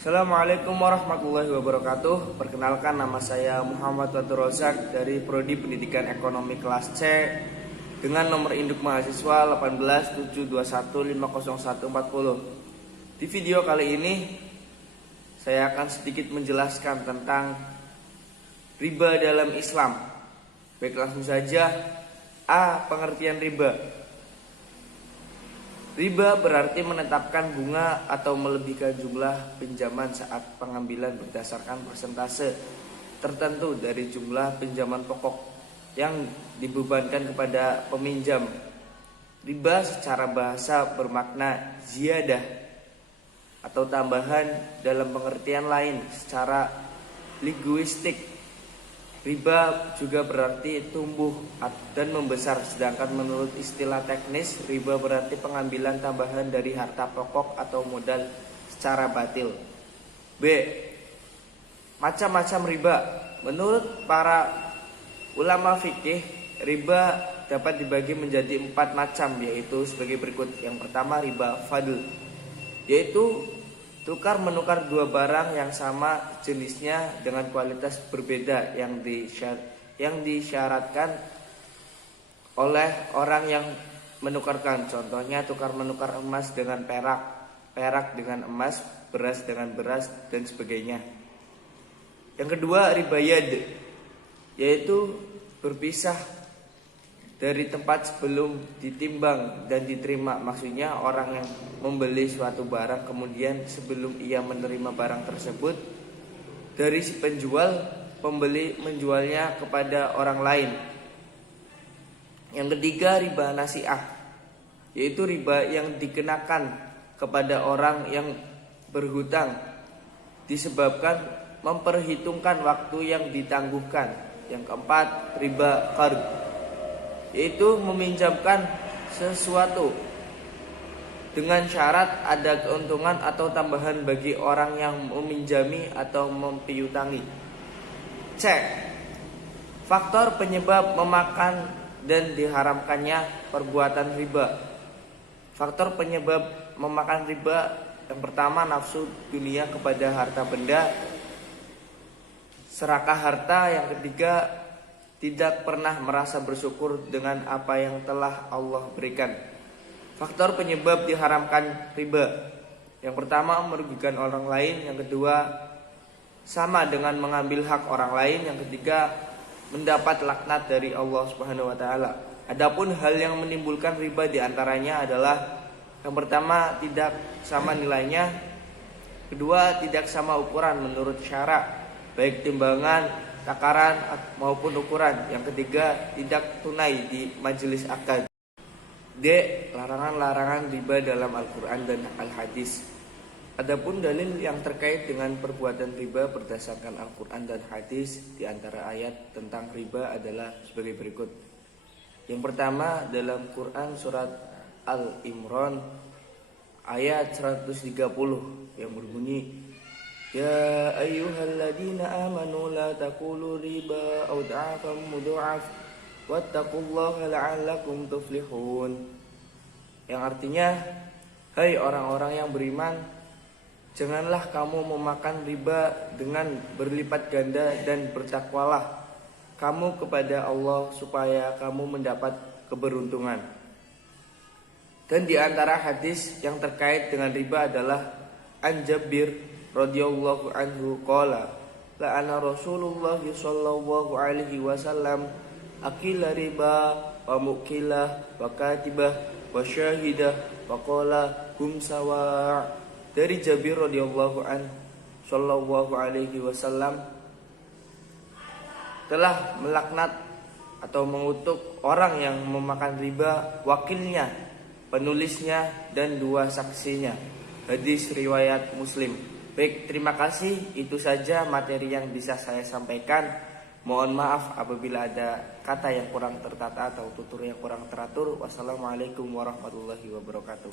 Assalamualaikum warahmatullahi wabarakatuh. Perkenalkan, nama saya Muhammad Fatur Rozak dari Prodi Pendidikan Ekonomi kelas C dengan nomor induk mahasiswa 18721500140. Di video kali ini saya akan sedikit menjelaskan tentang riba dalam Islam. Baik, langsung saja. A. Pengertian riba. Riba berarti menetapkan bunga atau melebihkan jumlah pinjaman saat pengambilan berdasarkan persentase tertentu dari jumlah pinjaman pokok yang dibebankan kepada peminjam. Riba secara bahasa bermakna ziyadah atau tambahan. Dalam pengertian lain secara linguistik, riba juga berarti tumbuh dan membesar, sedangkan menurut istilah teknis, riba berarti pengambilan tambahan dari harta pokok atau modal secara batil. B. Macam-macam riba. Menurut para ulama fikih, riba dapat dibagi menjadi 4 macam, yaitu sebagai berikut. Yang pertama, riba fadl, yaitu tukar menukar dua barang yang sama jenisnya dengan kualitas berbeda yang disyaratkan oleh orang yang menukarkan. Contohnya tukar menukar emas dengan perak, perak dengan emas, beras dengan beras, dan sebagainya. Yang kedua, riba yad, yaitu berpisah dari tempat sebelum ditimbang dan diterima. Maksudnya orang yang membeli suatu barang, kemudian sebelum ia menerima barang tersebut dari si penjual, pembeli menjualnya kepada orang lain. Yang ketiga, riba nasi'ah, yaitu riba yang dikenakan kepada orang yang berhutang disebabkan memperhitungkan waktu yang ditangguhkan. Yang keempat, riba qard, yaitu meminjamkan sesuatu dengan syarat ada keuntungan atau tambahan bagi orang yang meminjami atau mempiutangi. C. Faktor penyebab memakan dan diharamkannya perbuatan riba. Faktor penyebab memakan riba, yang pertama, nafsu dunia kepada harta benda, serakah harta. Yang ketiga, tidak pernah merasa bersyukur dengan apa yang telah Allah berikan. Faktor penyebab diharamkan riba, yang pertama, merugikan orang lain. Yang kedua, sama dengan mengambil hak orang lain. Yang ketiga, mendapat laknat dari Allah Subhanahu wa taala. Adapun hal yang menimbulkan riba diantaranya adalah, yang pertama, tidak sama nilainya. Kedua, tidak sama ukuran menurut syarak, baik timbangan, takaran maupun ukuran. Yang ketiga, tidak tunai di majelis akad. D. Larangan-larangan riba dalam Al-Quran dan Al-Hadis. Adapun dalil yang terkait dengan perbuatan riba berdasarkan Al-Quran dan Hadis di antara ayat tentang riba adalah sebagai berikut. Yang pertama, dalam Quran surat Al-Imran ayat 130 yang berbunyi, Ya ayyuhalladzina amanu la taqulu riba ad'afan mudha'af wattaqullaha la'allakum tuflihun. Yang artinya, hai orang-orang yang beriman, janganlah kamu memakan riba dengan berlipat ganda, dan bertakwalah kamu kepada Allah supaya kamu mendapat keberuntungan. Dan di antara hadis yang terkait dengan riba adalah An Jabir radhiyallahu anhu qala la'ana Rasulullah sallallahu alaihi wasallam akila riba wa mukilah wa katibah wa syahidah wa qala hum sawa'. Dari Jabir radhiyallahu anhu sallallahu alaihi wasallam telah melaknat atau mengutuk orang yang memakan riba, wakilnya, penulisnya, dan 2 saksinya. Hadis riwayat Muslim. Baik, terima kasih. Itu saja materi yang bisa saya sampaikan. Mohon maaf apabila ada kata yang kurang tertata atau tutur yang kurang teratur. Wassalamualaikum warahmatullahi wabarakatuh.